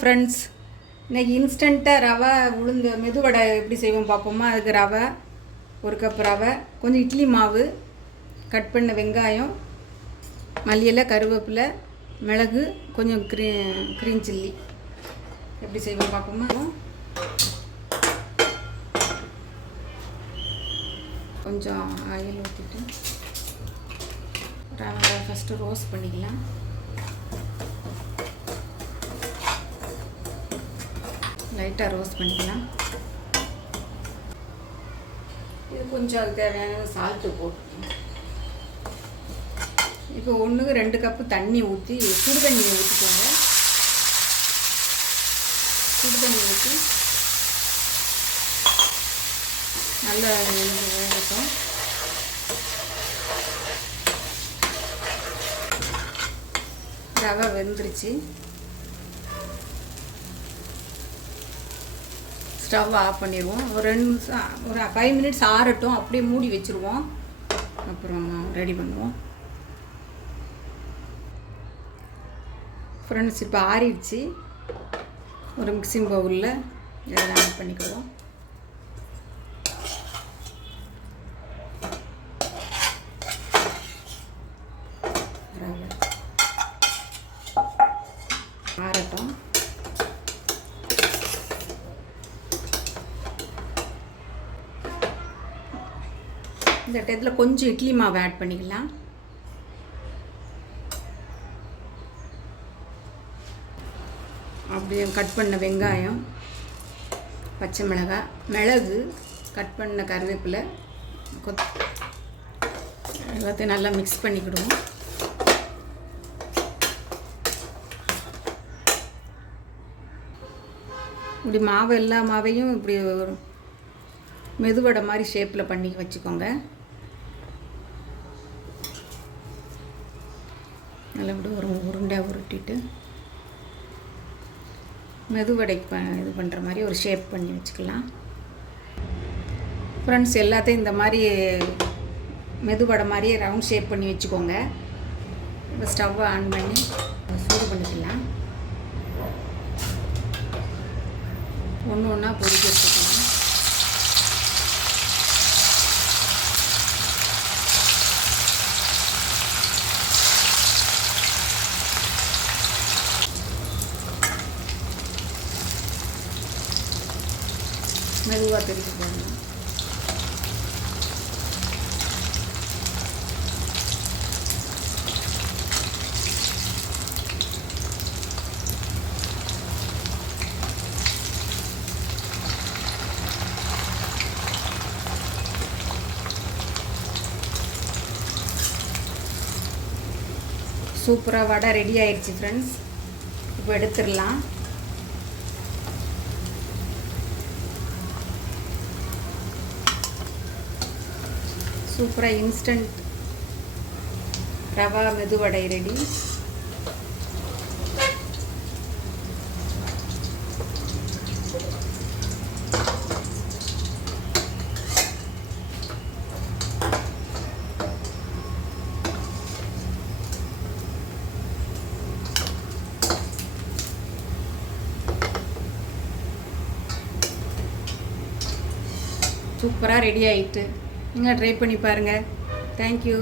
Friends இன்றைக்கி இன்ஸ்டண்ட்டாக ரவை உளுந்து மெதுவடை எப்படி செய்வோம் பார்ப்போமா? அதுக்கு ரவை ஒரு கப் ரவை கொஞ்சம் இட்லி மாவு கட் பண்ண வெங்காயம் மல்லியிலை கருவேப்பிலை மிளகு கொஞ்சம் க்ரீ க்ரீன் சில்லி எப்படி செய்வோம் பார்ப்போமா? கொஞ்சம் ஆயில் ஊற்றிட்டு ரவை ஃபஸ்ட்டு ரோஸ்ட் பண்ணிக்கலாம். லைட்டாக ரோஸ்ட் பண்ணிக்கலாம். இது கொஞ்சம் அதுக்கு தேவையான சால்ட்டு போட்டுக்கணும் இப்போ ஒன்றுக்கு ரெண்டு கப்பு தண்ணி ஊற்றி சுடு தண்ணியை ஊற்றிக்கோங்க சுடு தண்ணி ஊற்றி நல்லா வேகட்டும். ரவை வெந்துருச்சு. ஸ்டவ் ஆஃப் பண்ணிடுவோம். ஒரு ரெண்டு நிமிஷம் ஒரு ஃபைவ் மினிட்ஸ் ஆறட்டும். அப்படியே மூடி வச்சுருவோம். அப்புறம் ரெடி பண்ணுவோம். ஃப்ரெண்ட்ஸ் இப்போ ஆறிடுச்சு. ஒரு மிக்சிங் பவுலில் இதெல்லாம் ஆட் பண்ணிக்கிடுவோம் ஆறட்டும். இந்த டயத்தில் கொஞ்சம் இட்லி மாவு ஆட் பண்ணிக்கலாம். அப்படியே கட் பண்ண வெங்காயம் பச்சை மிளகாய் மிளகு கட் பண்ண கருவேப்பிலை கொத் எல்லாத்தையும் நல்லா மிக்ஸ் பண்ணிக்கிடுவோம். இப்படி மாவு எல்லா மாவையும் இப்படி மெதுவடை மாதிரி ஷேப்பில் பண்ணி வச்சுக்கோங்க. நல்லா ஒரு உருண்டை உருட்டிட்டு மெதுவடை ப இது பண்ணுற மாதிரி ஒரு ஷேப் பண்ணி வச்சுக்கலாம். ஃப்ரெண்ட்ஸ் எல்லாத்தையும் இந்த மாதிரி மெதுவடை மாதிரியே ரவுண்ட் ஷேப் பண்ணி வச்சுக்கோங்க. இப்போ ஸ்டவ்வை ஆன் பண்ணி சூடு பண்ணிக்கலாம். ஒன்று ஒன்றா பொறிக்க வச்சுக்கலாம் மெதுவாக தெரிஞ்சுக்கோங்க. சூப்பராக வடை ரெடி ஆயிடுச்சு ஃப்ரெண்ட்ஸ் இப்போ எடுத்துடலாம். சூப்பராக இன்ஸ்டன்ட் ரவா மெதுவடை ரெடி சூப்பராக ரெடி ஆயிட்டு. நீங்கள் ட்ரை பண்ணி பாருங்கள் தேங்க்யூ